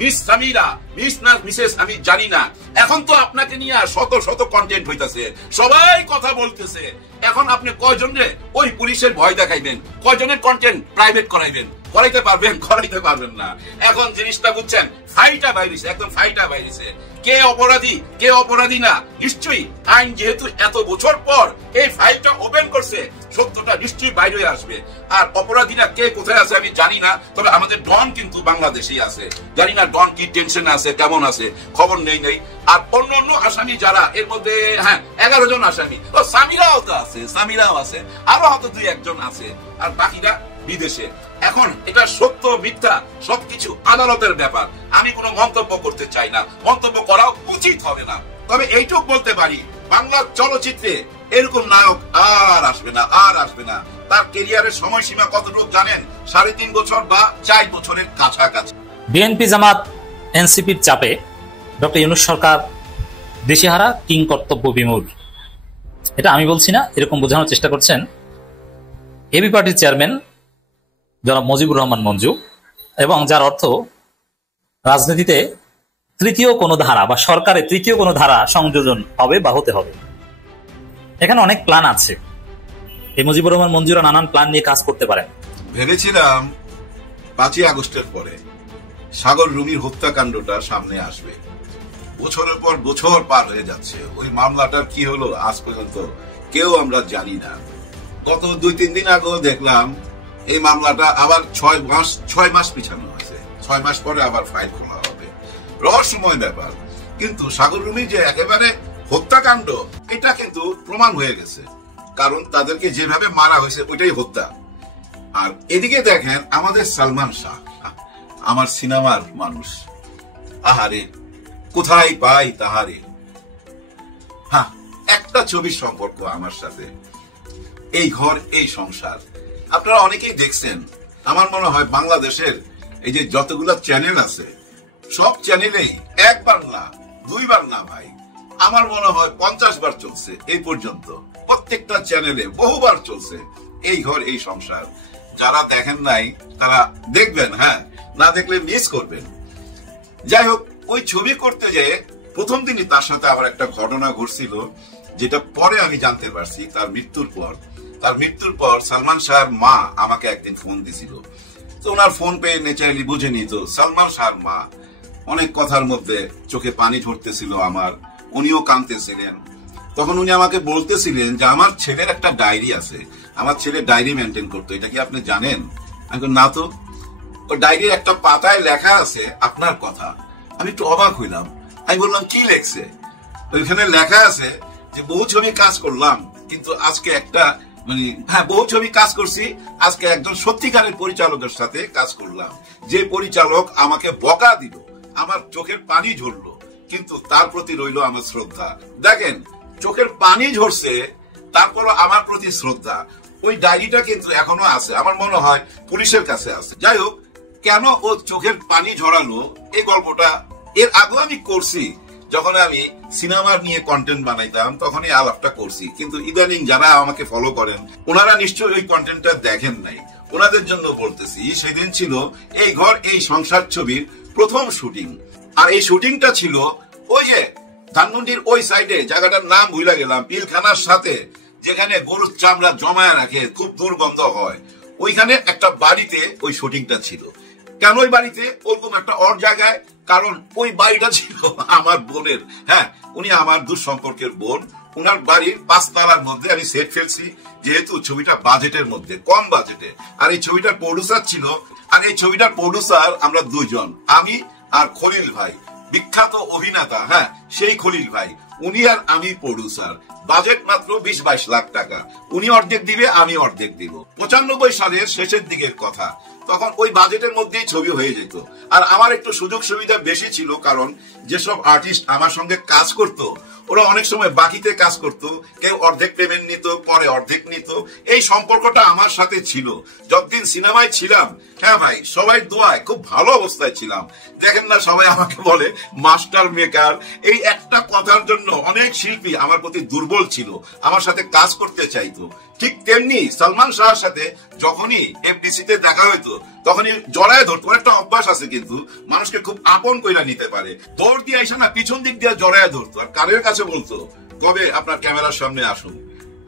Miss Samira, Mrs আমি জানি না। এখন তো আপনাকে নিয়ে শত শত কন্টেন্ট হইতাছে, সবাই কথা বলতেছে। এখন আপনি কয়জনের ওই পুলিশের ভয় দেখাইবেন, কয়জনের কন্টেন্ট প্রাইভেট করাইবেন? করাইতে পারবেন না। এখন জিনিসটা বুঝছেন, ফাইটা বাইরেছে, একদম ফাইটা বাইরেছে। কে অপরাধী কে অপরাধী না, নিশ্চয়ই আইন যেহেতু এত বছর পর এই ফাইলটা ওপেন করছে, সত্যটা নিশ্চয়ই বাইরে আসবে। আর অপরাধীরা কে কোথায় আছে আমি জানি না, তবে আমাদের ডন কিন্তু বাংলাদেশেই আছে। জানি না ডন কি টেনশন আছে, কেমন আছে, খবর নেই। আর অন্য আসামি যারা, এর মধ্যে 11 জন আসামি, ও সামিরাও তো আছে, সামিরাও আছে, আরো হয়তো 2-1 জন আছে, আর বাকিরা বিদেশে। এখন এটা সত্য মিথ্যা সবকিছু আদালতের ব্যাপার, আমি কোনো মন্তব্য করতে চাই না, মন্তব্য করা উচিত হবে না। তবে এইটুক বলতে পারি, বাংলা চলচ্চিত্রে এরকম নায়ক আর আসবে না। তার ক্যারিয়ারের সময়সীমা কতটুকু জানেন? 3.5 বছর বা 4 বছরের কাছাকাছি। বিএনপি জামাত এনসিপির চাপে ডক্টর ইউনূস সরকার দেশেহারা, কিং কর্তব্য বিমূঢ়। এটা আমি বলছি না, এরকম বোঝানোর চেষ্টা করছেন এবি পার্টির চেয়ারম্যান জনাব মুজিবুর রহমান মঞ্জু, এবং যার অর্থ রাজনীতিতে তৃতীয় কোনো ধারা বা সরকারের তৃতীয় কোনো ধারা সংযোজন হবে বা হতে হবে। এখানে অনেক প্ল্যান আছে, এই মুজিবুর রহমান মঞ্জুরা নানান প্ল্যান নিয়ে কাজ করতে পারেন। ভেবেছিলাম 5ই আগস্টের পরে সাগর রুমির হত্যাকাণ্ডটা সামনে আসবে, বছরের পর বছর পার হয়ে যাচ্ছে, ওই মামলাটার কি হলো আজ পর্যন্ত কেউ আমরা জানি না। গত 2-3 দিন আগেও দেখলাম এই মামলাটা আবার 6 মাস পিছানো হয়েছে, 6 মাস পরে আবার ফাইল খোলা হবে। রহস্যময় ব্যাপার। কিন্তু সাগর রুমি যে একেবারে হত্যাকাণ্ড, এটা কিন্তু প্রমাণ হয়ে গেছে, কারণ তাদেরকে যেভাবে মারা হয়েছে ওইটাই হত্যা। আর এদিকে দেখেন আমাদের সালমান শাহ, আমার সিনেমার মানুষ, আহারে কোথায় পাই তাহারে। একটা ছবির সম্পর্ক আমার সাথে, এই ঘর এই সংসার। আপনারা অনেকেই দেখছেন, আমার মনে হয় বাংলাদেশের এই যে যতগুলো চ্যানেল আছে সব চ্যানেলেই 1 বার না 2 বার না ভাই, আমার মনে হয় 50 বার চলছে এই পর্যন্ত। প্রত্যেকটা চ্যানেলে বহুবার চলছে এই ঘর এই সংসার। যারা দেখেন নাই তারা দেখবেন, না দেখলে মিস করবেন। যাই হোক, ওই ছবি করতে যেয়ে প্রথম দিনই তার সাথে আবার একটা ঘটনা ঘটছিল, যেটা পরে আমি জানতে পারছি তার মৃত্যুর পর সালমান শাহর মা আমাকে একদিন ফোন দিছিল। তো ওনার ফোন পেয়ে নেচারালি বুঝে নিত সালমান শাহর মা। অনেক কথার মধ্যে চোখে পানি ঝরতেছিল আমার, উনিও কাঁদতেছিলেন। তখন উনি আমাকে বলতেছিলেন যে আমার ছেলের একটা ডায়েরি আছে, আমার ছেলে ডায়েরি মেনটেন করতো, এটা কি আপনি জানেন? আমি বললাম না তো। ওই ডায়েরির একটা পাতায় লেখা আছে আপনার কথা। আমি একটু অবাক হইলাম, আমি বললাম কি লেখছে? ওইখানে লেখা আছে যে বহু ছবি কাজ করলাম, কিন্তু আজকে একটা বহু ছবি কাজ করছি, আজকে একজন সত্যিকারের পরিচালকের সাথে কাজ করলাম, যে পরিচালক আমাকে বকা দিল, আমার চোখের পানি ঝরলো, কিন্তু তার প্রতি রইল আমার শ্রদ্ধা। দেখেন, চোখের পানি ঝরছে, তারপরও আমার প্রতি শ্রদ্ধা। ওই ডায়েরিটা কিন্তু এখনো আছে, আমার মনে হয় পুলিশের কাছে আছে। যাই হোক, কেন ও চোখের পানি ঝরালো এই গল্পটা এর আগেও আমি করছি, যখন আমি সিনেমার নিয়ে কন্টেন্ট বানাইতাম তখনই আলাপটা করছি। কিন্তু ইদানিং যারা আমাকে ফলো করেন ওনারা নিশ্চয়ই ওই কন্টেন্টটা দেখেন নাই, ওনাদের জন্য বলতেছি। সেদিন ছিল এই ঘর এই সংসার ছবির প্রথম শুটিং, আর এই শুটিংটা ছিল ওই যে ধানমন্ডির ওই সাইডে, জায়গাটার নাম ভুলে গেলাম, পিলখানার সাথে যেখানে গরুর চামড়া জমায় রাখে, খুব দুর্গন্ধ হয়, ওইখানে একটা বাড়িতে ওই শুটিংটা ছিল। কেন ওই বাড়িতে? ওরকম একটা অর জায়গায়, কারণ ওই বাড়িটা ছিল আমার বোনের। উনি আমার দূর সম্পর্কের বোন। ওনার বাড়ির 5 তলার মধ্যে আমি সেট ফেলছি, যেহেতু ছবিটা বাজেটের মধ্যে, কম বাজেটে। আর এই ছবিটার প্রডিউসার ছিল, আর এই ছবিটার প্রডিউসার আমরা 2 জন, আমি আর খলিল ভাই, বিখ্যাত অভিনেতা, সেই খলিল ভাই। উনি আর আমি প্রডিউসার। বাজেট মাত্র 20-22 লাখ টাকা। উনি অর্ধেক দিবে, আমি অর্ধেক দিব। 95 সালের শেষের দিকের কথা, তখন ওই বাজেটের মধ্যেই ছবি হয়ে যেত। আর আমার একটু সুযোগ সুবিধা বেশি ছিল, কারণ যেসব আর্টিস্ট আমার সঙ্গে কাজ করত ওরা অনেক সময় বাকিতে কাজ করত, কেউ অর্ধেক পেমেন্ট নিত, পরে অর্ধেক নিত। এই সম্পর্কটা আমার সাথে ছিল যতদিন সিনেমায় ছিলাম। ভাই, সবাই দোয়ায় খুব ভালো অবস্থায় ছিলাম। দেখেন না, সবাই আমাকে বলে মাস্টার মেকার। এই একটা কথার জন্য অনেক শিল্পী আমার প্রতি দুর্বল ছিল, আমার সাথে কাজ করতে চাইতো। ঠিক তেমনি সালমান শাহর সাথে যখনই এফডিসিতে দেখা হইতো, তখনই জড়ায় ধরতো। একটা অভ্যাস আছে কিন্তু, মানুষকে খুব আপন কইরা নিতে পারে। দৌড় দিয়ে আইসা না পিছন দিক দিয়ে জড়ায় ধরতো, আর কানের কাছে বলতো কবে আপনার ক্যামেরার সামনে আসুন।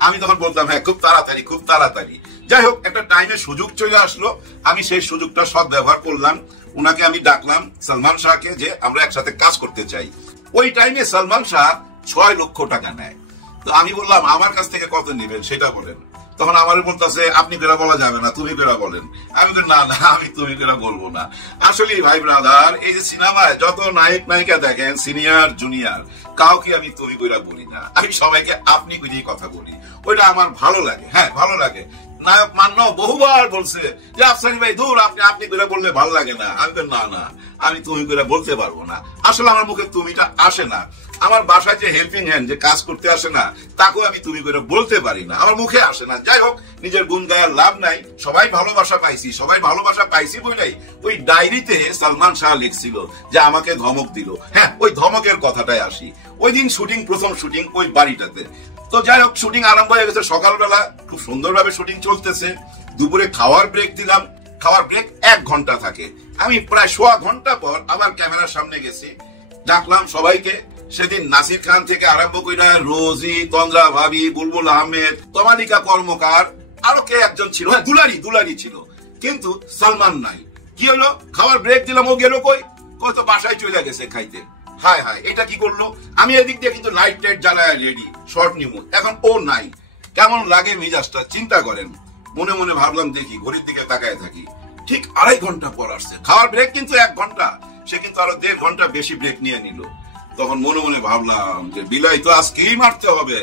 আমি তখন বলতাম হ্যাঁ খুব তাড়াতাড়ি, খুব তাড়াতাড়ি। যাই হোক, একটা টাইমে সুযোগ চলে আসলো, আমি সেই সুযোগটা সদ্ব্যবহার করলাম। উনাকে আমি ডাকলাম, সালমান শাহকে, যে আমরা একসাথে কাজ করতে চাই। ওই টাইমে সালমান শাহ 6 লক্ষ টাকা নেয়। তো আমি বললাম আমার কাছ থেকে কত নেবেন সেটা বলেন। তখন আমার বলতেছে আপনি কেরা বলা যাবে না, তুমি কেরা বলেন। আমি না না, আমি তুমি কেরা বলবো না। আসলে ভাই ব্রাদার, এই যে সিনেমায় যত নায়ক নায়িকা দেখেন, সিনিয়র জুনিয়র, কাউকে আমি তুমি কইরা বলি না, আমি সবাইকে আপনি কইরেই কথা বলি। ওইটা আমার ভালো লাগে, হ্যাঁ ভালো লাগে। নায়ক মান্য বহুবার বলছে যে আফসারি ভাই দূর, আপনি আপনি করে বললে ভালো লাগে না। আমি না না, আমি তুমি করে বলতে পারবো না। আসলে আমার মুখে তুমিটা আসে না। আমার বাসায় যে হেল্পিং হ্যান্ড, যে কাজ করতে আসে না, তাকেও আমি তুমি করে বলতে পারি না, আমার মুখে আসে না। যাই হোক, নিজের গুণ গায়ার লাভ নাই। সবাই ভালোবাসা পাইছি, সবাই ভালোবাসা পাইছি বই নাই। ওই ডায়েরিতে সালমান শাহ লিখছিল যে আমাকে ধমক দিল। হ্যাঁ, ওই ধমকের কথাটাই আসি। ওই দিন শুটিং, প্রথম শুটিং ওই বাড়িটাতে। তো যাই হোক, শুটিং আরম্ভ হয়ে গেছে সকালবেলা, খুব সুন্দরভাবে শুটিং চলতেছে। দুপুরে খাওয়ার ব্রেক দিলাম, খাওয়ার ব্রেক 1 ঘন্টা থাকে। আমি প্রায় 1.25 ঘন্টা পর আবার ক্যামেরার সামনে গেছি, ডাকলাম সবাইকে। সেদিন নাসির খান থেকে আরম্ভ করে রোজি, তন্দ্রা ভাবি, বুলবুল আহমেদ, তমালিকা কর্মকার, আরো কে একজন ছিল, হ্যাঁ দুলারি ছিল, কিন্তু সালমান নাই। কি হলো, খাওয়ার ব্রেক দিলাম, ও গেল কই? তো বাসায় চলে গেছে খাইতে। হায় হায়, এটা কি করলো? আমি এদিক দিয়ে কিন্তু লাইট টাইট জ্বালায় রেডি, শর্ট নিমু, এখন ও নাই। কেমন লাগে মেজাজটা চিন্তা করেন। মনে মনে ভাবলাম দেখি, ঘড়ির দিকে তাকায় থাকি, ঠিক 2.5 ঘন্টা পর আসছে। খাওয়ার ব্রেক কিন্তু 1 ঘন্টা, সে কিন্তু আরো 1.5 ঘন্টা বেশি ব্রেক নিয়ে নিল। তখন মনে মনে ভাবলাম যে বিলাই তো আজকেই মারতে হবে।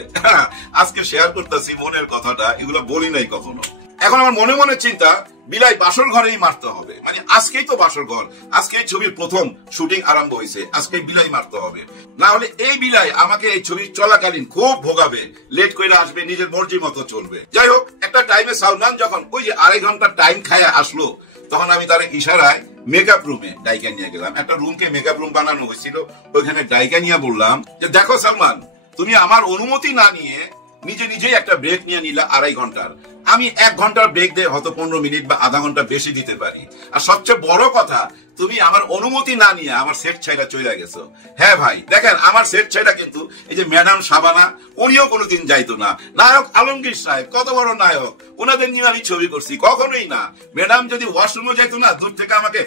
আজকে শেয়ার করতেছি মনের কথাটা, এগুলো বলি নাই কখনো। এখন আমার মনে মনে চিন্তা, বিলাই বাসর ঘরেই মারতে হবে, মানে আজকেই তো বাসর ঘর, আজকে এই ছবির প্রথম শুটিং আরম্ভ হয়েছে, আজকে বিলাই মারতে হবে। না হলে এই বিলাই আমাকে এই ছবি চলাকালীন খুব ভোগাবে, লেট করে আসবে, নিজের মর্জি মতো চলবে। যাই হোক, একটা টাইমে সালমান যখন ওই যে 2.5 ঘন্টা টাইম খায় আসলো, তখন আমি তার ইশারায় মেকআপ রুমে ডাইকা নিয়ে গেলাম। একটা রুমকে মেকআপ রুম বানানো হয়েছিল, ওইখানে ডাইকা নিয়ে বললাম যে দেখো সালমান, তুমি আমার অনুমতি না নিয়ে নিজে নিজেই একটা ব্রেক নিয়ে নিলা 2.5 ঘন্টার। আমি 1 ঘন্টার ব্রেক দিয়ে হয়তো 15 মিনিট বা আধা ঘন্টা বেশি দিতে পারি। আর সবচেয়ে বড় কথা, তুমি আমার অনুমতি না নিয়ে আমার সেট ছাইরা চলে গেছো। হ্যাঁ ভাই, দেখেন আমার সেট ছাইরা কিন্তু এই যে ম্যাডাম শাবানা, উনিও কোনোদিন যাইতো না। নায়ক আলমগীর সাহেব, কত বড় নায়ক, ওনাদের নিয়ে আমি ছবি করছি, কখনোই না। ম্যাডাম যদি ওয়াশরুমে যাইতো না, দূর থেকে আমাকে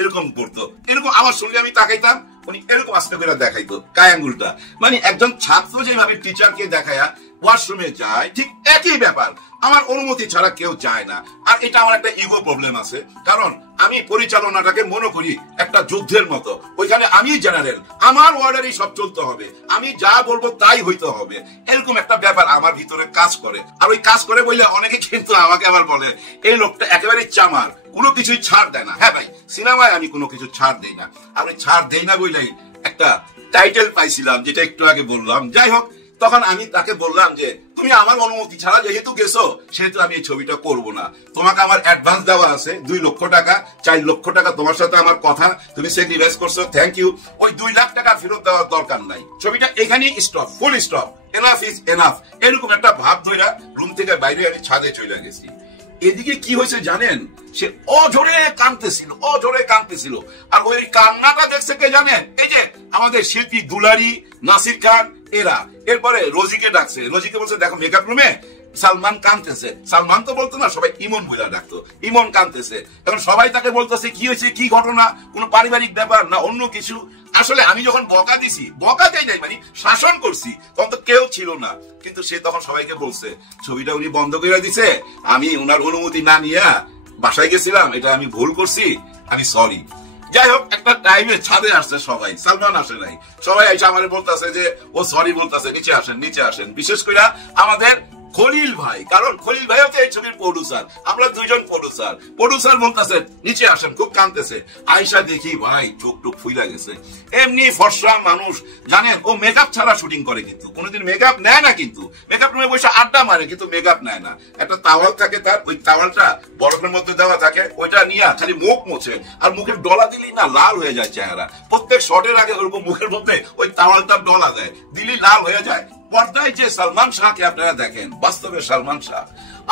এরকম করতো, এরকম আমার সঙ্গে আমি তাকাইতাম, উনি এরকম আস্তে করে দেখাইতো কায়াঙ্গুলটা। মানে একজন ছাত্র যেভাবে টিচারকে দেখায়া ওয়াশরুমে যায়, ঠিক একই ব্যাপার। আমার অনুমতি ছাড়া কেউ যায় না। আর এটা আমার একটা ইগো প্রবলেম আছে, কারণ আমি পরিচালনাটাকে মনে করি একটা যুদ্ধের মতো। ওইখানে আমি জেনারেল, আমার ওয়ার্ডারই সব চলতে হবে, আমি যা বলবো তাই হইতে হবে, এরকম একটা ব্যাপার আমার ভিতরে কাজ করে। আর ওই কাজ করে বললে অনেকে কিন্তু আমাকে আবার বলে এই লোকটা একেবারে চামার, কোনো কিছুই ছাড় দেয় না। হ্যাঁ ভাই, সিনেমায় আমি কোনো কিছু ছাড় দেই না। আমি ছাড় দেই না বললেই একটা টাইটেল পাইছিলাম, যেটা একটু আগে বললাম। যাই হোক, তখন আমি তাকে বললাম যে তুমি আমার অনুমতি ছাড়া যেহেতু গেছো, সেহেতু আমি এই ছবিটা করব না। তোমাকে আমার অ্যাডভান্স দেওয়া আছে 2 লক্ষ টাকা, 4 লক্ষ টাকা তোমার সাথে আমার কথা, তুমি স্যাক্রিফাইস করছো, থ্যাংক ইউ। ওই 2 লাখ টাকা ফেরত দেওয়ার দরকার নাই, ছবিটা এখানেই stop, full stop, enough is enough. এরকম একটা ভাব ধইরা রুম থেকে বাইরে আমি ছাদে চলে গেছি। এদিকে কি হয়েছে জানেন, সে অঝরে কাঁদতেছিল। আর ওই কান্নাটা দেখছে কে জানেন? এই যে আমাদের শিল্পী দুলারি, নাসির খান, এরা। এরপরে রোজিকে ডাকছে, রোজিকে বলছে দেখো মেকআপ রুমে সালমান কাঁদতেছে। সালমান তো বলতো না, সবাই ইমন বইলা ডাকতো, ইমন কাঁদতেছে। এখন সবাই তাকে বলতেছে কি হয়েছে, কি ঘটনা, কোনো পারিবারিক ব্যাপার না অন্য কিছু। আসলে আমি যখন বকা দিছি, বকা দেই নাই, মানে শাসন করছি, তখন তো কেউ ছিল না। কিন্তু সে তখন সবাইকে বলছে ছবিটা উনি বন্ধ করে দিছে, আমি ওনার অনুমতি না নিয়ে বাসায় গেছিলাম, এটা আমি ভুল করছি, আমি সরি। যাই হোক, একটা টাইমে ছাদে আসছে সবাই, সালমান আসে নাই। সবাই এসে আমার বলতেছে যে ও সরি বলতেছে, নিচে আসেন নিচে আসেন। বিশেষ করে আমাদের খলিল ভাই, কারণ খলিল ভাই হচ্ছে এই ছবির প্রডিউসার, আমরা 2 জন প্রডিউসার বলতেছে নিচে আসেন, খুব কাঁদতেছে। আয়সা দেখি ভাই চোখ টুক ফুইলা গেছে। এমনি ফর্সা মানুষ, জানেন ও মেকআপ ছাড়া শুটিং করে, কিন্তু কোনোদিন মেকআপ নেয় না, কিন্তু মেকআপ রুমে বসে আড্ডা মারে, কিন্তু মেকআপ নেয় না। একটা তাওয়াল থাকে তার, ওই তাওয়ালটা বরফের মধ্যে দেওয়া থাকে, ওইটা নিয়ে খালি মুখ মোছে, আর মুখের ডলা দিলেই না লাল হয়ে যায় চেহারা। প্রত্যেক শটের আগে ওরকম মুখের মধ্যে ওই তাওয়ালটা ডলা দেয়, দিলেই লাল হয়ে যায়। পর্দায় যে সালমান শাহকে আপনারা দেখেন, বাস্তবে সালমান শাহ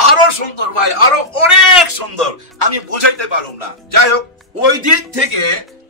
আরো সুন্দর ভাই, আরো অনেক সুন্দর, আমি বুঝাইতে পারব না। যাই হোক, ওই দিক থেকে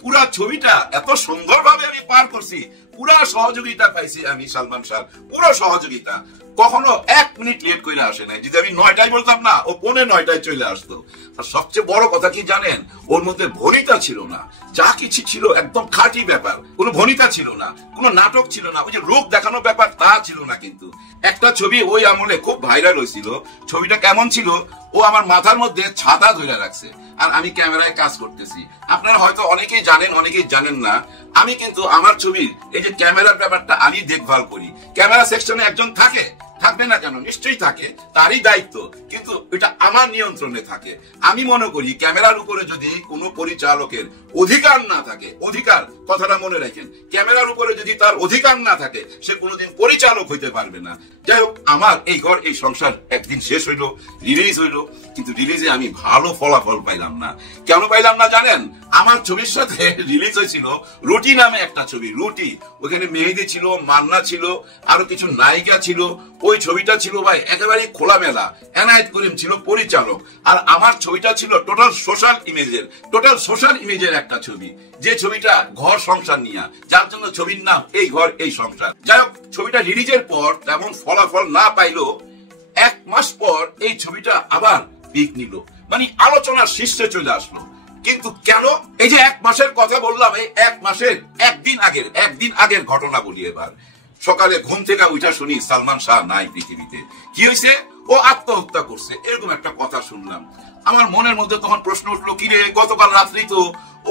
পুরা ছবিটা এত সুন্দর ভাবে আমি পার করছি, পুরা সহযোগিতা পাইছি আমি সালমান শাহ, পুরো সহযোগিতা। কখনো 1 মিনিট লেট করে আসে নাই। যদি আমি 9টায় বলতাম না, ও 8:45 চলে আসতো। আর সবচেয়ে বড় কথা কি জানেন, ওর মধ্যে ভনিতা ছিল না, যা কিছু ছিল একদম খাঁটি ব্যাপার, কোনো ভনিতা ছিল না, কোনো নাটক ছিল না, ওই যে রূপ দেখানোর ব্যাপার তা ছিল না। কিন্তু একটা ছবি ওই আমলে খুব ভাইরাল হয়েছিল। ছবিটা কেমন ছিল, ও আমার মাথার মধ্যে ছাতা ধরে রাখছে আর আমি ক্যামেরায় কাজ করতেছি। আপনারা হয়তো অনেকেই জানেন, অনেকেই জানেন না, আমি কিন্তু আমার ছবির এই যে ক্যামেরার ব্যাপারটা আমি দেখভাল করি। ক্যামেরা সেকশনে একজন থাকে, থাকবে না কেন, নিশ্চয়ই থাকে, তারই দায়িত্ব, কিন্তু এটা আমার নিয়ন্ত্রণে থাকে। আমি মনে করি ক্যামেরার উপরে যদি কোনো পরিচালকের অধিকার না থাকে, অধিকার কথাটা মনে রাখেন, ক্যামেরার উপরে যদি তার অধিকার না থাকে, সে কোনোদিন পরিচালক হইতে পারবে না। যাই হোক, আমার এই ঘর এই সংসার একদিন শেষ হইলো, রিলিজ হইলো, কিন্তু রিলিজে আমি ভালো ফলাফল পাইলাম না। কেন পাইলাম না জানেন? আমার ছবির সাথে রিলিজ হয়েছিল রুটি নামে একটা ছবি, রুটি। ওখানে মেহেদি ছিল, মান্না ছিল, আরো কিছু নায়িকা ছিল। ওই ছবিটা ছিল ভাই একেবারে খোলামেলা, এনায়েত করিম ছিল পরিচালক। আর আমার ছবিটা ছিল টোটাল সোশ্যাল ইমেজের একটা ছবি, যে ছবিটা ঘর সংসার নিয়ে, যার জন্য ছবির নাম এই ঘর এই সংসার। যাই হোক, ছবিটা রিলিজের পর তেমন ফলাফল না পাইলো। 1 মাস পর এই ছবিটা আবার পিক নিল, মানে আলোচনার শীর্ষে চলে আসলো। কিন্তু কেন? এই যে 1 মাসের কথা বললাম, এই 1 মাসের একদিন আগের ঘটনা বলি এবার। সকালে ঘুম থেকে উঠা শুনি সালমান শাহ নাই পৃথিবীতে। কি হয়েছে? ও আত্মহত্যা করছে, এরকম একটা কথা শুনলাম। আমার মনের মধ্যে তখন প্রশ্ন উঠলো, কিরে গতকাল রাত্রি তো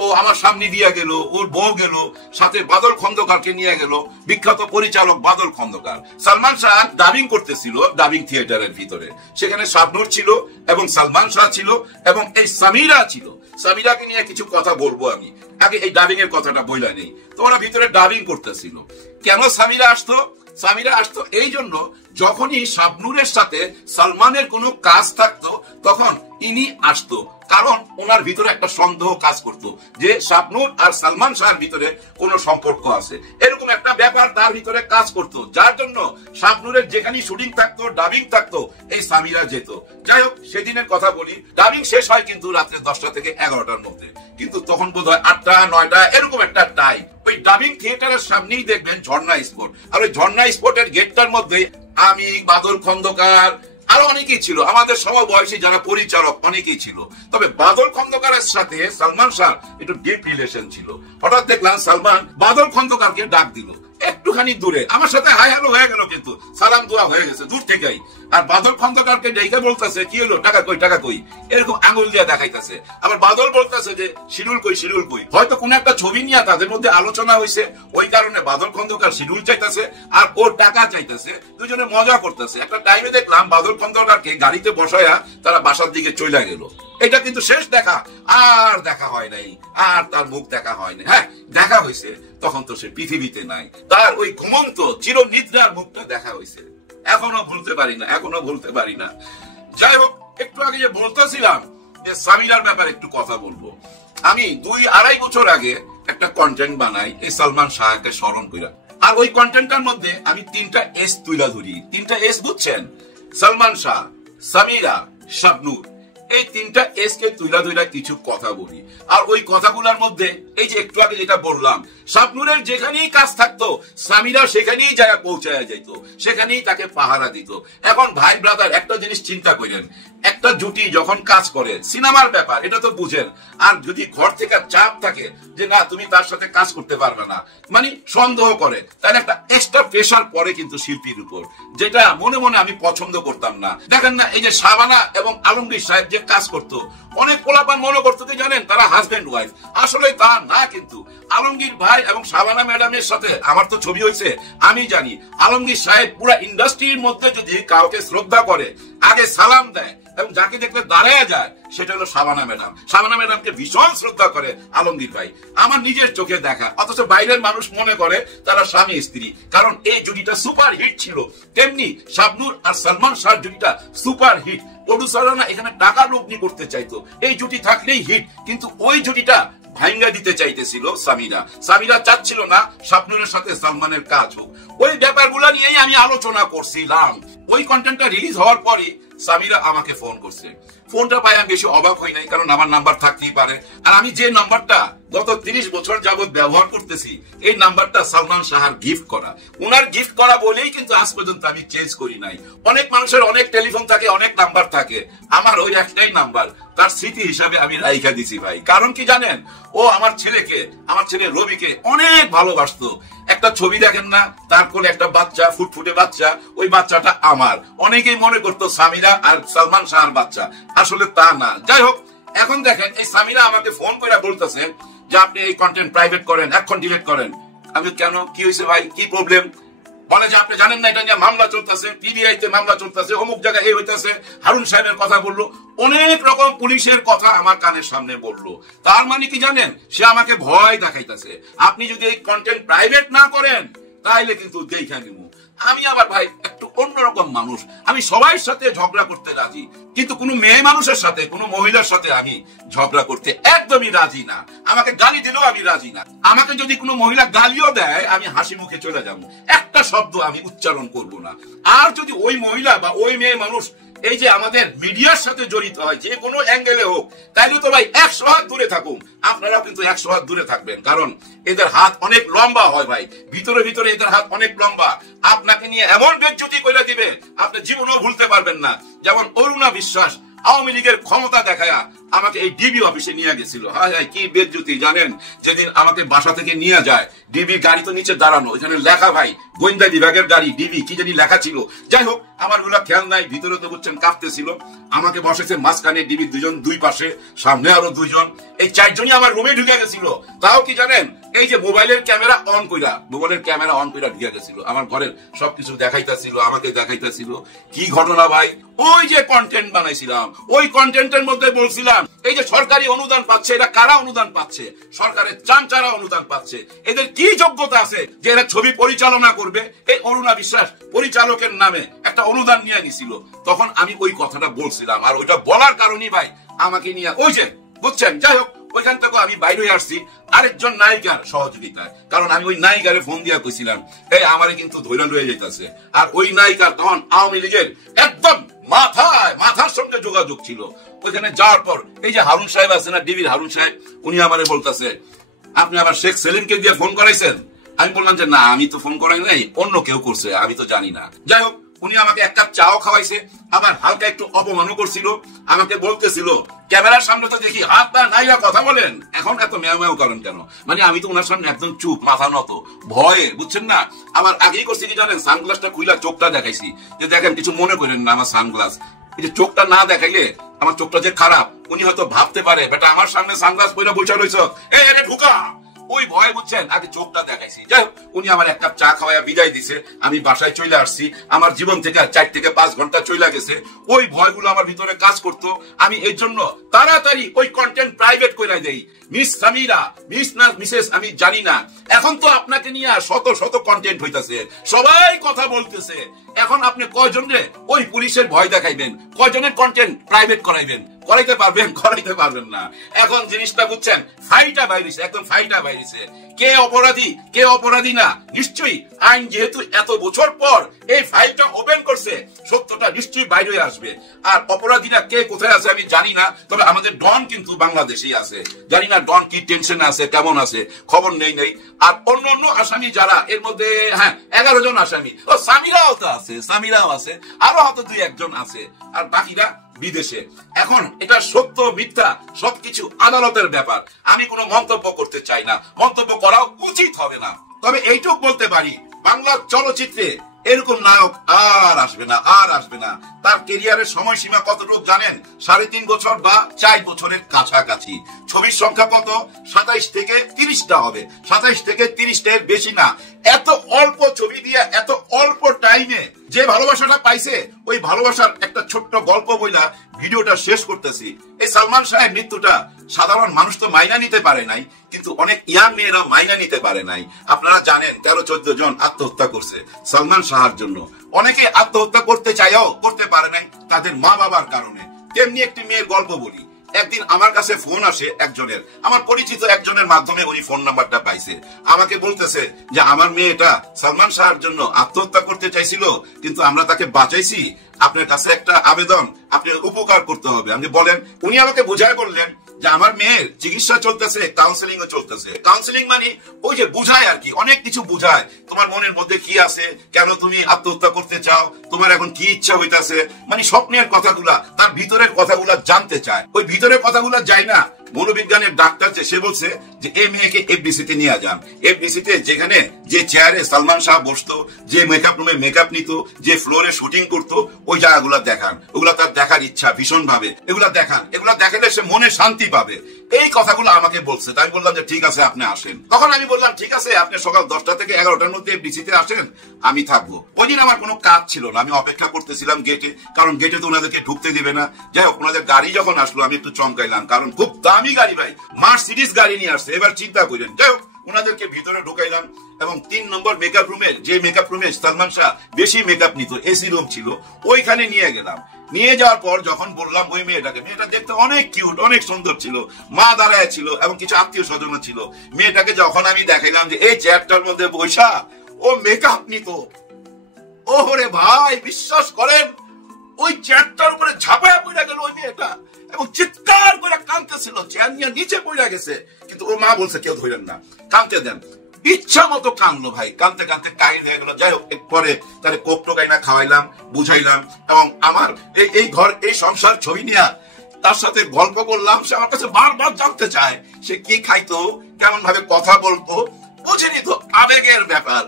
ও আমার সামনে দিয়ে গেল, ওর বউ গেল, সাথে বাদল খন্দকারকে নিয়ে গেল, বিখ্যাত পরিচালক বাদল খন্দকার। সালমান শাহ ডাবিং করতেছিল ডাবিং থিয়েটারের ভিতরে, সেখানে শাবনূর ছিল এবং সালমান শাহ ছিল এবং এই সামিরা ছিল। সামিরাকে নিয়ে কিছু কথা বলবো আমি, আগে এই ডাবিং এর কথাটা বইলা নেই। তো ওরা ভিতরে ডাবিং করতেছিল। কেন সামিরা আসতো এই জন্য, যখনই শাবনূরের সাথে সালমানের কোনো কাজ থাকতো তখন ইনি আসতো, কারণ ওনার ভিতরে একটা সন্দেহ কাজ করতো যে শাবনূর আর সালমান শাহের ভিতরে কোনো সম্পর্ক আছে, এরকম একটা ব্যাপার তার ভিতরে কাজ করতো। যার জন্য শাবনূরের যেখানে শুটিং থাকতো, ডাবিং থাকতো, এই সামিরা যেত। যাই হোক, সেদিনের কথা বলি, ডাবিং শেষ হয় কিন্তু রাত্রে 10টা থেকে 11টার মধ্যে, কিন্তু তখন বোধ হয় 8টা 9টা এরকম একটা টাইম। ওই ডাবিং থিয়েটারের সামনেই দেখবেন ঝর্ণা স্পট, আর ওই ঝর্ণা স্পটের গেটটার মধ্যে আমি, বাদল খন্দকার, আরো অনেকেই ছিল, আমাদের সমবয়সী যারা পরিচালক অনেকেই ছিল। তবে বাদল খন্দকারের সাথে সালমান শাহ একটু ডিপ রিলেশন ছিল। হঠাৎ দেখলাম সালমান বাদল খন্দকারকে ডাক দিল একটুখানি দূরে, আমার সাথে হাই হ্যালো হয়ে গেল, কিন্তু সালাম দোয়া হয়ে গেছে দূর থেকেই। আর বাদল খন্দকারকে ডেকে বলতেছে, কি হলো, টাকা কই, এরকম আঙুল দিয়ে দেখাইতেছে। আবার বাদল বলতেছে যে শিডিউল কই। হয়তো কোন একটা ছবি নিয়ে তাদের মধ্যে আলোচনা হয়েছে, ওই কারণে বাদল খন্দকার শিডিউল চাইতেছে আর ওর টাকা চাইতেছে, দুজনে মজা করতেছে। একটা টাইমে দেখলাম বাদল খন্দকারকে গাড়িতে বসায়া তারা বাসার দিকে চলে গেল। এটা কিন্তু শেষ দেখা, আর দেখা হয় নাই, আর তার মুখ দেখা হয় নাই। হ্যাঁ, দেখা হয়েছে, তখন তো সে পৃথিবীতে নাই, তার ওই ঘুমন্ত চিরনিদ্রার মুখটা দেখা হয়েছে। এখনো ভুলতে পারি না। যাই হোক, একটু আগে যে বলতেছিলাম যে সামিরার ব্যাপারে একটু কথা বলবো। আমি 2-2.5 বছর আগে একটা কন্টেন্ট বানাই এই সালমান শাহকে স্মরণ কইরা, আর ওই কন্টেন্টটার মধ্যে আমি 3টা এস তুইলা ধরি। 3টা এস বুঝছেন? সালমান শাহ, সামিরা, শাবনূর, এই 3টা এস কে তুইলা ধইরা কিছু কথা বলি। আর ওই কথাগুলোর মধ্যে এই যে একটু আগে যেটা বললাম, শাবনূরের যেখানেই কাজ থাকতো সামিরা সেখানেই জায়গা পৌঁছায় যাইতো, সেখানেই তাকে পাহারা দিত। এখন ভাই ব্রাদার একটা জিনিস চিন্তা করেন, একটা জুটি যখন কাজ করে, সিনেমার ব্যাপার এটা তো বুঝেন, আর যদি ঘর থেকে চাপ থাকে যে না তুমি তার সাথে কাজ করতে পারবে না, মানে সন্দেহ করে, তাহলে একটা এক্সট্রা প্রেশার পড়ে কিন্তু শিল্পীর উপর, যেটা মনে মনে আমি পছন্দ করতাম না। দেখেন না, এই যে শাবানা এবং আলমগীর সাহেব যে কাজ করতো, অনেক পোলাপান মনে করতো যে জানেন তারা হাজবেন্ড ওয়াইফ, আসলে তা না। কিন্তু আলমগীর ভাই এবং শাবানা ম্যাডামের সাথে আমার তো ছবি হয়েছে, আমি জানি আলমগীর সাহেব পুরো ইন্ডাস্ট্রির মধ্যে যদি কাউকে শ্রদ্ধা করে, আগে সালাম দেয় এবং যাকে দেখলে দাঁড়ায় যায়, সেটা হলো শাবানা ম্যাডাম। শাবানা ম্যাডামকে ভীষণ শ্রদ্ধা করে আলমগীর ভাই, আমার নিজের চোখে দেখা। অথচ বাইরের মানুষ মনে করে তারা স্বামী স্ত্রী, কারণ এই জুটিটা সুপার হিট ছিল। তেমনি শাবনূর আর সালমান শাহ জুটিটা সুপার হিট। প্রডিউসাররা না এখানে টাকা লগ্নি করতে চাইতো, এই জুটি থাকলেই হিট, কিন্তু ওই জুটিটা ভাঙ্গা দিতে চাইতেছিল সামিরা। সামিরা চাচ্ছিল না শাবনূরের সাথে সালমানের কাজ হোক। ওই ব্যাপারগুলো নিয়েই আমি আলোচনা করছিলাম। ওই কন্টেন্টটা রিলিজ হওয়ার পরে সামিরা আমাকে ফোন করছে। ফোনটা পাই আমি বেশি অবাক হই নাই, কারণ আমার নাম্বার থাকতেই পারে। আর আমি যে নাম্বারটা গত 30 বছর যাবৎ ব্যবহার করতেছি, এই নাম্বারটা সালমান শাহর গিফট করা। উনার গিফট করা বলেই কিন্তু আজ পর্যন্ত আমি চেঞ্জ করি নাই। অনেক মানুষের অনেক টেলিফোন থাকে, অনেক নাম্বার থাকে, আমার ওই একটাই নাম্বার। তার স্মৃতি হিসাবে আমি রাইখা দিছি ভাই। কারণ কি জানেন, ও আমার ছেলে রবিকে অনেক ভালোবাসতো। একটা ছবি দেখেন না, তার কোলে একটা বাচ্চা, ফুটফুটে বাচ্চা, ওই বাচ্চাটা আমার। অনেকেই মনে করতো সামিরা আর সালমান শাহর বাচ্চা, আসলে তা না। যাই হোক, এখন দেখেন এই সামিরা আমাকে ফোন করে বলতেছেন যে আপনি এই কন্টেন্ট প্রাইভেট করেন, এখন ডিলিট করেন। আমি কেন, কি হয়েছে ভাই, কি প্রবলেম? বলে যে আপনি জানেন না এটা নিয়ে মামলা চলতেছে, পিবিআইতে মামলা চলতেছে, অমুক জায়গায় এই হইতেছে। হারুন সাহেবের কথা বললো, অনেক রকম পুলিশের কথা আমার কানের সামনে বললো। তার মানে কি জানেন, সে আমাকে ভয় দেখাইতেছে। আপনি যদি এই কন্টেন্ট প্রাইভেট না করেন তাইলে কিন্তু দেখা নিব। আমি আবার ভাই একটু অন্যরকম মানুষ, আমি সবার সাথে ঝগড়া করতে রাজি, কিন্তু কোনো মেয়ে মানুষের সাথে, কোনো মহিলার সাথে আমি ঝগড়া করতে একদমই রাজি না। আমাকে গালি দিলেও আমি রাজি না। আমাকে যদি কোনো মহিলা গালিও দেয়, আমি হাসি মুখে চলে যাবো, একটা শব্দ আমি উচ্চারণ করব না। আর যদি ওই মহিলা বা ওই মেয়ে মানুষ এই যে আমাদের মিডিয়ার সাথে জড়িত হয়, যে কোনো অ্যাঙ্গেলে হোক, তাইলে তো ভাই 100 হাত দূরে থাকুন। আপনারাও কিন্তু 100 হাত দূরে থাকবেন, কারণ এদের হাত অনেক লম্বা হয় ভাই। ভিতরে ভিতরে এদের হাত অনেক লম্বা। আপনাকে নিয়ে এমন বেজ্জতি করে দিবে, আপনি জীবনেও ভুলতে পারবেন না। যেমন অরুণা বিশ্বাস আওয়ামী লীগের ক্ষমতা দেখায়া আমাকে এই ডিবি অফিসে নিয়ে গেছিল। হায় হায়, কি বেজ্জতি জানেন। যেদিন আমাকে বাসা থেকে নিয়ে যায়, ডিবি গাড়ি তো নিচে দাঁড়ানো, এখানে লেখা ভাই গোয়েন্দা বিভাগের গাড়ি, ডিবি কি জানি লেখা ছিল। যাই হোক, আমার গুলা খেয়াল নাই, ভিতরে তো বুঝছেন কাঁপতেছিল। আমাকে বসেছে মাঝখানে, ডিবি দুজন, দুই পাশে, সামনে আরো দুইজন, এই 4 জনই আমার রুমে ঢুকে গেছিল। তাও কি জানেন, এই যে মোবাইলের ক্যামেরা অন কইরা ঢুকে গেছিল, আমার ঘরের সবকিছু দেখাইতেছিল, আমাকে দেখাইতেছিল। কি ঘটনা ভাই, ওই যে কন্টেন্ট বানাইছিলাম, ওই কন্টেন্টের মধ্যে বলছিলাম এই যে সরকারি অনুদান পাচ্ছে, এরা কারা অনুদান পাচ্ছে? সরকারের চামচারা অনুদান পাচ্ছে। এদের কি যোগ্যতা আছে যে এরা ছবি পরিচালনা করবে? এই অরুণা বিশ্বাস পরিচালকের নামে একটা অনুদান নিয়ে নিছিল। তখন আমি ওই কথাটা বলছিলাম, আর ওইটা বলার কারণেই ভাই আমাকে নিয়ে ওই যে বুঝছেন। যাই হোক, ওইখান থেকে আমি বাইরে আসছি আরেকজন নায়িকার সহযোগিতায়, কারণ আমি ওই নায়িকারে ফোন দিয়া কইছিলাম এই আমারে কিন্তু ধৈর্য লয়ে যাইতেছে। আর ওই নায়িকা তখন আওয়ামী লীগের একদম মাথার সঙ্গে যোগাযোগ ছিল। ওইখানে যাওয়ার পর এই যে হারুন সাহেব আছে না, ডিবির হারুন সাহেব, উনি আমারে বলতেছে আপনি আবার শেখ সেলিমকে দিয়ে ফোন করাইছেন। আমি বললাম যে না, আমি তো ফোন করাই নাই, অন্য কেউ করছে, আমি তো জানি না। যাই হোক, উনি আমাকে 1 কাপ চাও খাওয়াইছে, আবার হালকা একটু অপমানও করছিল। আমাকে বলতেছিল ক্যামেরার সামনে তো দেখি হাত পা নাইয়া কথা বলেন, এখন এত ম্যাও করেন কেন? মানে আমি তো ওনার সামনে একদম চুপ, মাথা নত, ভয়ে, বুঝছেন না। আমার আগেই করছি কি জানেন, সানগ্লাসটা খুইলা চোখটা দেখাইছি, যে দেখেন কিছু মনে করেন না আমার সানগ্লাস। এই যে চোখটা না দেখাইলে আমার চোখটা যে খারাপ, উনি হয়তো ভাবতে পারে বেটা আমার সামনে সানগ্লাস পরে বসে রয়েছ, এই আরে ঢুকা, ওই ভয় বুঝছেন, আগে চোখটা দেখাইছি। যাই হোক, উনি আমার 1 কাপ চা খাওয়াইয়া বিদায় দিছে। আমি বাসায় চলে আসছি, আমার জীবন থেকে 4 থেকে 5 ঘন্টা চলে গেছে। ওই ভয়গুলো আমার ভিতরে কাজ করতো। আমি এর জন্য তাড়াতাড়ি ওই কন্টেন্ট প্রাইভেট করে দেই। মিস সামিরা, মিসেস আমি জানি না, এখন তো আপনাকে নিয়ে শত শত কন্টেন্ট হইতাছে, সবাই কথা বলতেছে। এখন আপনি কয়জনে ওই পুলিশের ভয় দেখাইবেন? কয়জনের কন্টেন্ট প্রাইভেট করাইবেন? করাইতে পারবেন না। এখন জিনিসটা বুঝছেন, ফাইটা বাইরেছে, একদম ফাইটা বাইরেছে। কে অপরাধী না, নিশ্চয়ই আইন যেহেতু এত বছর পর এই ফাইলটা ওপেন করছে, সত্যটা নিশ্চয়ই বাইরে আসবে। আর অপরাধীরা কে কোথায় আছে আমি জানি না, তবে আমাদের ডন কিন্তু বাংলাদেশেই আছে। জানি না ডন কি টেনশন আছে, কেমন আছে, খবর নেই। আর অন্য আসামি যারা, এর মধ্যে 11 জন আসামি, ও সামিরাও তো আছে, আরো হয়তো 2-1 জন আছে, আর বাকিরা বিদেশে। এখন এটা সত্য মিথ্যা সবকিছু আদালতের ব্যাপার, আমি কোনো মন্তব্য করতে চাই না, মন্তব্য করাও উচিত হবে না। তবে এইটুকু বলতে পারি, বাংলা চলচ্চিত্রে এরকম নায়ক আর আসবে না। তার ক্যারিয়ারের সময়সীমা কতটুকু জানেন? 3.5 বছর বা 4 বছরের কাছাকাছি। ছবির সংখ্যা কত? 27 থেকে 30টা হবে, 27 থেকে 30টা, এর বেশি না। এত অল্প ছবি দিয়ে এত অল্প টাইমে যে ভালোবাসাটা পাইছে, ওই ভালোবাসার একটা ছোট্ট গল্প বইলা ভিডিওটা শেষ করতেছি। এই সালমান শাহের মৃত্যুটা সাধারণ মানুষ তো মাইনা নিতে পারে নাই, কিন্তু অনেক ইয়াং মেয়েরা মাইনা নিতে পারে নাই। আপনারা জানেন 13-14 জন আত্মহত্যা করছে সালমান শাহর জন্য। অনেকে আত্মহত্যা করতে চাইও করতে পারে নাই তাদের মা বাবার কারণে। তেমনি একটি মেয়ের গল্প বলি। একদিন আমার কাছে ফোন আসে একজনের, আমার পরিচিত একজনের মাধ্যমে উনি ফোন নাম্বারটা পাইছে। আমাকে বলতেছে যে আমার মেয়েটা সালমান শাহর জন্য আত্মহত্যা করতে চাইছিল, কিন্তু আমরা তাকে বাঁচাইছি, আপনার কাছে একটা আবেদন, আপনি উপকার করতে হবে। আমি বলেন, উনি আমাকে বুঝায় বললেন যে আমার মেয়ের চিকিৎসা চলতেছে, কাউন্সিলিং ও চলতেছে। কাউন্সিলিং মানে ওই যে বুঝায় আর কি, অনেক কিছু বুঝায়, তোমার মনের মধ্যে কি আছে, কেন তুমি আত্মহত্যা করতে চাও, তোমার এখন কি ইচ্ছা হইতাছে, মানে স্বপ্নের কথাগুলা, তার ভিতরের কথাগুলা জানতে চায়। ওই ভিতরের কথাগুলা যায় না, মনোবিজ্ঞানের ডাক্তার যে সে বলছে যে এই মেয়েকে এফডিসিতে নিয়ে যান। এফডিসিতে যেখানে যে চেয়ারে সালমান শাহ বসতো, যে মেকআপ রুমে মেকআপ নিত, যে ফ্লোরে শুটিং করতো, ওই জায়গাগুলা দেখান। ওগুলা তার দেখার ইচ্ছা ভীষণ ভাবে, এগুলা দেখান, এগুলা দেখালে সে মনে শান্তি পাবে। এই কথাগুলো আমাকে বলছে। তাই বললাম যে ঠিক আছে আপনি আসেন। তখন আমি বললাম ঠিক আছে, আপনি সকাল 10টা থেকে 11টার মধ্যে এফডিসিতে আসেন, আমি থাকবো। ওই দিন আমার কোনো কাজ ছিল না, আমি অপেক্ষা করতেছিলাম গেটে, কারণ গেটে তো ওনাদেরকে ঢুকতে দিবে না। যাই হোক, ওনাদের গাড়ি যখন আসলো আমি একটু চমকাইলাম, কারণ খুব দামি গাড়ি ভাই, মার্সিডিজ গাড়ি নিয়ে আসছে। এবার চিন্তা করেন। যাই হোক, ওনাদেরকে ভিতরে ঢুকাইলাম এবং 3 নম্বর মেকআপ রুমের, যে মেকআপ রুমে সালমান শাহ বেশি মেকআপ নিত, এসি রুম ছিল, ওইখানে নিয়ে গেলাম। নিয়ে যাওয়ার পর যখন বললাম ওই মেয়েটাকে, মেয়েটা দেখতে অনেক কিউট, অনেক সুন্দর ছিল, মা দাঁড়ায় ছিল এবং কিছু আত্মীয় স্বজন ছিল। মেয়েটাকে যখন আমি দেখাইলাম যে এই চেয়ারটার মধ্যে বৈশা ও মেকআপ নিত, ওরে ভাই বিশ্বাস করেন, ওই চেয়ারটার উপরে ঝাঁপায়া পড়ে গেল ওই মেয়েটা এবং চিৎকার করে কাঁদতেছিল, চেয়ার নিয়ে নিচে পড়ে গেছে। কিন্তু ওর মা বলছে কেউ ধরেন না, কাঁদতে দেন। ইচ্ছা মতো কাঁদলো ভাই, কাঁদতে কাঁদতে কাহিল হয়ে গেল। যাই হোক, পরে তারে কোক টোকাইনা খাওয়াইলাম, বুঝাইলাম এবং আমার এই ঘর এই সংসার ছবি নিয়ে তার সাথে গল্প করলাম। সে আমার কাছে বারবার জানতে চায় সে কি খাইতো, কেমন ভাবে কথা বলতো, বুঝিনি তো, আবেগের ব্যাপার।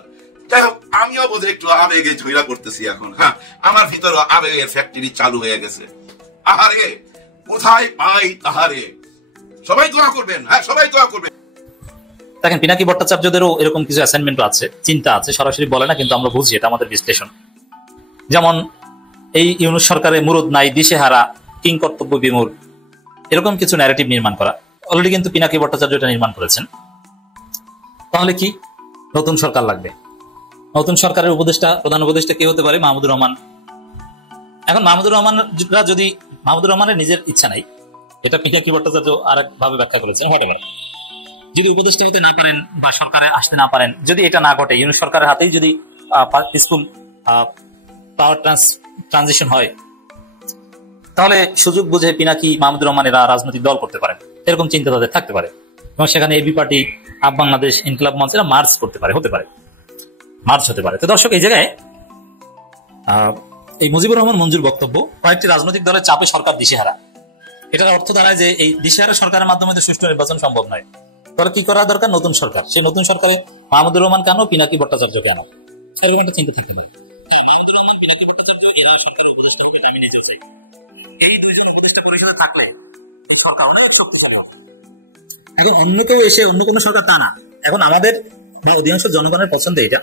যাই হোক, আমিও বোধ একটু আবেগে ঝইরা করতেছি এখন। হ্যাঁ, আমার ভিতরে আবেগের ফ্যাক্টরি চালু হয়ে গেছে। আহারে কোথায় পাই তাহারে। সবাই দোয়া করবেন, হ্যাঁ সবাই দোয়া করবেন। দেখেন, পিনাকি ভট্টাচার্যদেরও এরকম কিছু অ্যাসাইনমেন্ট আছে, চিন্তা আছে, সরাসরি বলে না, কিন্তু আমরা বুঝি, এটা আমাদের বিশ্লেষণ। যেমন এই ইউনূস সরকারের মুরুদ নাই, দিশেহারা, কিং কর্তব্য বিমূঢ়, এরকম কিছু ন্যারেটিভ নির্মাণ করা। অলরেডি কিন্তু পিনাকি ভট্টাচার্য এটা নির্মাণ করেছেন। তাহলে কি নতুন সরকার লাগবে? নতুন সরকারের উপদেষ্টা, প্রধান উপদেষ্টা কে হতে পারে? মাহমুদুর রহমান। এখন মাহমুদুর রহমানের নিজের ইচ্ছা নাই, এটা পিনাকি ভট্টাচার্য আরেক ভাবে ব্যাখ্যা করেছেন। হতে পারে যদি উপদেষ্টা হতে না পারেন বা সরকারে আসতে না পারেন, যদি এটা না ঘটে, ইউনূস সরকারের হাতেই যদি পিসফুল পাওয়ার ট্রানজিশন হয়, তাহলে সুযোগ বুঝে পিনাকি, মাহমুদুর রহমান এরা রাজনৈতিক দল করতে পারেন, এরকম চিন্তা তাদের থাকতে পারে। এবং সেখানে এবি পার্টি, আপ বাংলাদেশ, ইনকিলাব মঞ্চ এরা মার্চ করতে পারে, হতে পারে, মার্চ হতে পারে। তো দর্শক, এই জায়গায় এই মুজিবুর রহমান মঞ্জুর বক্তব্য, কয়েকটি রাজনৈতিক দলের চাপে সরকার দিশেহারা, এটার অর্থ দাঁড়ায় যে এই দিশেহারা সরকারের মাধ্যমে তো সুষ্ঠু নির্বাচন সম্ভব নয়। তাহলে কি করা দরকার? নতুন সরকার। সেই নতুন সরকারে মাহমুদুর রহমান কেন, পিনাকি ভট্টাচার্য কেন, এরকম একটা চিন্তা থাকতে পারে। মাহমুদুর রহমান, পিনাকি ভট্টাচার্য সরকারের উপদেষ্টা হবে, আমি নিজে চাই। এই দুইজন উপদেষ্টা পরিষদে থাকলে এই সরকার অনেক শক্তিশালী হবে। এখন অন্য কেউ এসে অন্য কোনো সরকার তা না, এখন আমাদের বা অধিকাংশ জনগণের পছন্দে এটা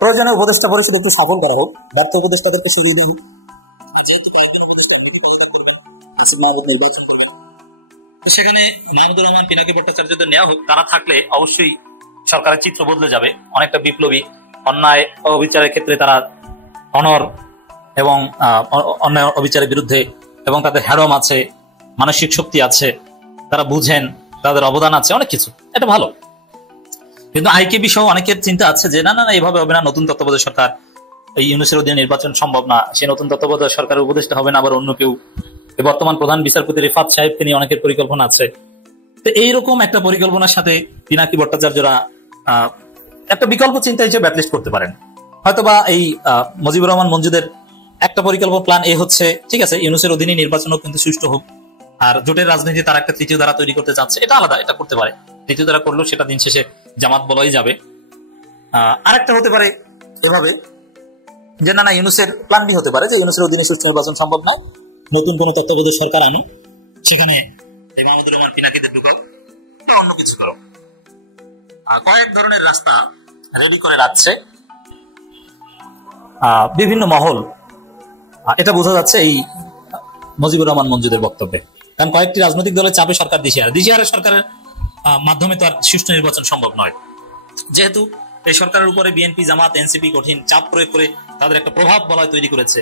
প্রয়োজনে উপদেষ্টা পরিষদ একটু সফল করা হোক, ব্যর্থ উপদেষ্টাদেরকে সুযোগ দিন। সেখানে মাহমুদুর রহমান, পিনাকি ভট্টাচার্যদের নেওয়া হোক, তারা থাকলে অবশ্যই সরকারের চিত্র বদলে যাবে, অনেকটা বিপ্লবী। অন্যায় অবিচারের ক্ষেত্রে তারা অনর এবং অন্যায় অবিচারের বিরুদ্ধে, এবং তাদের হ্যারম আছে, মানসিক শক্তি আছে, তারা বুঝেন, তাদের অবদান আছে, অনেক কিছু, এটা ভালো। কিন্তু আইকেবি সহ অনেকের চিন্তা আছে যে না না না, এইভাবে হবে না, নতুন তত্ত্বাবধায়ক সরকার, এই ইউনূসের অধীনে নির্বাচন সম্ভব না, সে নতুন তত্ত্বাবধায়ক সরকারের উপদেষ্টা হবে না, আবার অন্য কেউ। বর্তমান প্রধান বিচারপতি রিফাত সাহেবকে নিয়ে অনেকের পরিকল্পনা আছে। তো এইরকম একটা পরিকল্পনার সাথে পিনাকি ভট্টাচার্যরা একটা বিকল্প চিন্তা হিসেবে ব্যাকলিস্ট করতে পারেন। হয়তোবা এই মুজিবুর রহমান মঞ্জুদের একটা পরিকল্পনা প্ল্যান এ হচ্ছে, ঠিক আছে, ইউনূসের অধীনে নির্বাচন হোক, কিন্তু সুষ্ঠু হোক, আর জোটের রাজনীতি তারা একটা তৃতীয় ধারা তৈরি করতে চাচ্ছে, এটা আলাদা, এটা করতে পারে। তৃতীয় ধারা করলেও সেটা দিন শেষে জামাত বলাই যাবে। আরেকটা হতে পারে এভাবে যে না না, ইউনূসের প্ল্যান বি হতে পারে যে ইউনূসের অধীনে সুষ্ঠু নির্বাচন সম্ভব নয়, নতুন কোন তত্ত্বাবধায়ক সরকার আনো, সেখানে মাহমুদুর রহমান, পিনাকিদের ঢুকাও, অন্য কিছু করো। কয়েক ধরনের রাস্তা রেডি করে রাখছে বিভিন্ন মহল, এটা বোঝা যাচ্ছে এই মুজিবুর রহমান মঞ্জুদের বক্তব্যে। কারণ কয়েকটি রাজনৈতিক দলের চাপে সরকার দিশেহারা সরকারের মাধ্যমে তো আর সুষ্ঠু নির্বাচন সম্ভব নয়। যেহেতু এই সরকারের উপরে বিএনপি, জামাত, এনসিপি কঠিন চাপ প্রয়োগ করে তাদের একটা প্রভাব বলয় তৈরি করেছে,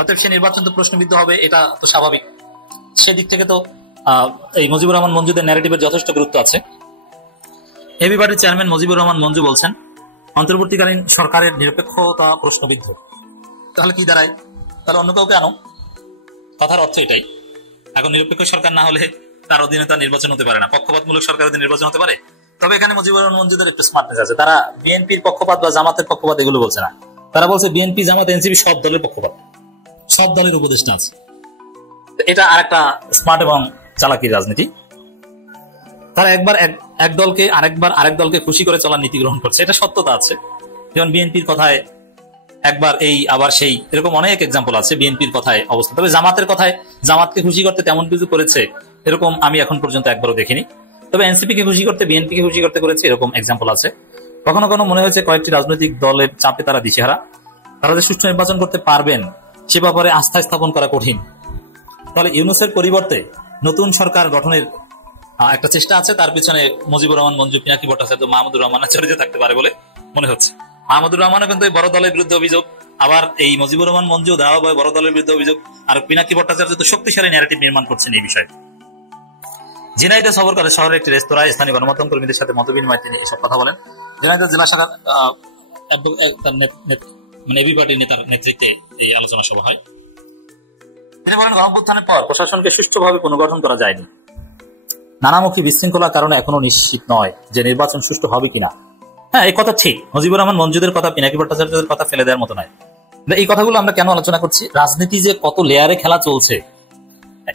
অতএব সে নির্বাচন তো প্রশ্নবিদ্ধ হবে, এটা তো স্বাভাবিক। সেদিক থেকে তো এই মুজিবুর রহমান মঞ্জুদের ন্যারেটিভের যথেষ্ট গুরুত্ব আছে। এবি পার্টির চেয়ারম্যান মুজিবুর রহমান মঞ্জু বলছেন, অন্তর্বর্তীকালীন সরকারের নিরপেক্ষতা প্রশ্নবিদ্ধ। তাহলে কি দাঁড়ায়? তাহলে অন্য কাউকে আনো। কথার অর্থ এটাই, এখন নিরপেক্ষ সরকার না হলে তার অধীনে তার নির্বাচন হতে পারে না, পক্ষপাতমূলক সরকারের অধীনে নির্বাচন হতে পারে। তবে এখানে মুজিবুর রহমান মঞ্জুদের একটু স্মার্টনেস আছে, তারা বিএনপির পক্ষপাত বা জামাতের পক্ষপাত এগুলো বলছে না, তারা বলছে বিএনপি, জামাত, এনসিপি সব দলের পক্ষপাত, সব দলের উপদেষ্টা আছে। এটা আরেকটা স্মার্ট এবং চালাকির রাজনীতি। তারা একবার এক দলকে আরেকবার আরেক দলকে খুশি করে চলার নীতি গ্রহণ করছে, এটা সত্যতা আছে। যেমন বিএনপির কথায় একবার এই আবার সেই, এরকম অনেক এক্সাম্পল আছে বিএনপির কথায় অবস্থা। তবে জামাতের কথায় জামাতকে খুশি করতে তেমন কিছু করেছে এরকম আমি এখন পর্যন্ত একবারও দেখিনি। তবে এনসিপি কে খুশি করতে, বিএনপি কে খুশি করতে করেছে এরকম এক্সাম্পল আছে। কখনো কখনো মনে হয়েছে কয়েকটি রাজনৈতিক দলের চাপে তারা দিশেহারা, তারা যে সুষ্ঠু নির্বাচন করতে পারবেন সে ব্যাপারে আস্থা স্থাপন করা কঠিন। তাহলে ইউনূসের পরিবর্তে নতুন সরকার গঠনের একটা চেষ্টা আছে, তার পিছনে মুজিবুর রহমান মঞ্জু, পিনাকি ভট্টাচার্য, মাহমুদুর রহমান জড়িত থাকতে পারে বলে মনে হচ্ছে। মাহমুদুর রহমানও কিন্তু বড় দলের বিরুদ্ধে অভিযোগ, আবার এই মুজিবুর রহমান মঞ্জু দেওয়া বড় দলের বিরুদ্ধে অভিযোগ, আর পিনাকি ভট্টাচার্য তো শক্তিশালী ন্যারেটিভ নির্মাণ করছেন এই বিষয়ে। ঝিনাইদহ সফর করে শহরের একটি রেস্তোরাঁয় স্থানীয় গণমাধ্যম কর্মীদের সাথে মতবিনিময় তিনি এসব কথা বলেন। ঝিনাইদহ জেলা শাখার মানে এবি পার্টির নেতার নেতৃত্বে এই আলোচনা সভা হয়। তিনি বলেন, গণঅভ্যুত্থানের পর প্রশাসনকে সুষ্ঠুভাবে পুনর্গঠন করা যায়নি, নানামুখী বিশৃঙ্খলার কারণে এখনো নিশ্চিত নয় যে নির্বাচন সুষ্ঠু হবে কিনা। হ্যাঁ, এই কথা ঠিক, মুজিবুর রহমান মঞ্জুদের কথা, পিনাকি ভট্টাচার্যের কথা ফেলে দেওয়ার মতো নয়। এই কথাগুলো আমরা কেন আলোচনা করছি? রাজনীতি যে কত লেয়ারে খেলা চলছে।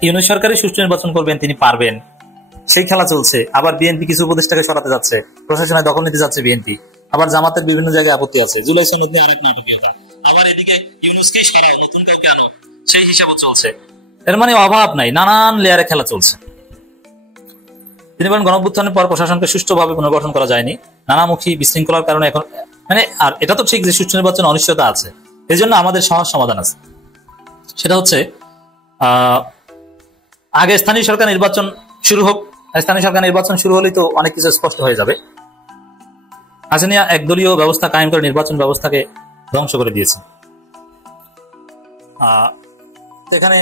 ইউনূস সরকারের সুষ্ঠু নির্বাচন করবেন, তিনি পারবেন, সেই খেলা চলছে। আবার বিএনপি কিছু উপদেষ্টাকে সরাতে যাচ্ছে, প্রশাসনে দখল নিতে যাচ্ছে বিএনপি। আবার জামাতের বিভিন্ন জায়গায় আপত্তি আছে, জুলাই সনদ নিয়ে আরেক নাটকীয়তা। আবার এদিকে ইউনূসকেই সরাও, নতুন কাউকে আনো, সেই হিসাবও চলছে। এর মানে অভাব নাই, নানান লেয়ারে খেলা চলছে। তিনি বলেন, গণঅভ্যুত্থানের পর প্রশাসনকে সুষ্ঠুভাবে পুনর্গঠন করা যায়নি, নানামুখী বিশৃঙ্খলার কারণে এখন মানে, আর এটা তো ঠিক যে সুষ্ঠু নির্বাচন অনিশ্চয়তা আছে, এই জন্য আমাদের সহজ সমাধান আছে। সেটা হচ্ছে আগে স্থানীয় সরকার নির্বাচন শুরু হোক, স্থানীয় সরকার নির্বাচন শুরু হলেই তো অনেক কিছু স্পষ্ট হয়ে যাবে। হাসিনা একদলীয় ব্যবস্থা কায়েম করে নির্বাচন ব্যবস্থাকে ধ্বংস করে দিয়েছে। এখানে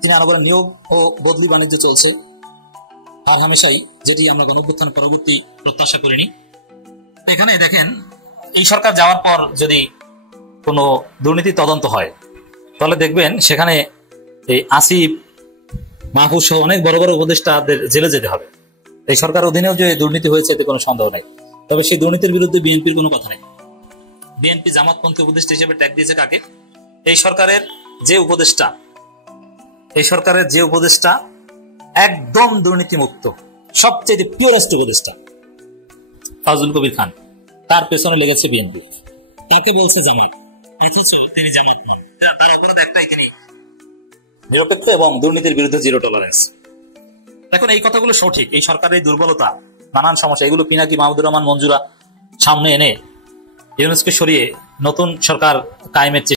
তিনি আরো বলেন, নিয়োগ ও বদলি বাণিজ্য চলছে আর হামেশাই, যেটি আমরা গণঅভ্যুত্থান পরবর্তী প্রত্যাশা করিনি। এখানে দেখেন, এই সরকার যাওয়ার পর যদি কোনো দুর্নীতি তদন্ত হয় তাহলে দেখবেন সেখানে এই আসিফ, মাহফুজ সহ অনেক বড় বড় উপদেষ্টাদের জেলে যেতে হবে। এই সরকার অধীনেও যে দুর্নীতি হয়েছে এতে কোনো সন্দেহ নাই। তবে সেই দুর্নীতির বিরুদ্ধে বিএনপির কোনো কথা নেই। বিএনপি জামাতপন্থী উপদেষ্টা হিসেবে ট্যাগ দিয়েছে কাকে? এই সরকারের যে উপদেষ্টা একদম দুর্নীতিমুক্ত, সবচেয়ে পিওরেস্ট উপদেষ্টা ফাজুল কবির খান, তার পেছনে লেগেছে বিএনপি, তাকে বলছে জামাত, অথচ তিনি জামাত নন। তার অপরাধ একটাই, তিনি নিরপেক্ষ এবং দুর্নীতির বিরুদ্ধে জিরো টলারেন্স। এখন এই কথাগুলো সঠিক, এই সরকারের দুর্বলতা, নানান সমস্যা, এগুলো পিনাকি, মাহমুদুর রহমান মঞ্জুরা সামনে এনে ইউনূসকে সরিয়ে নতুন সরকার কায়েমের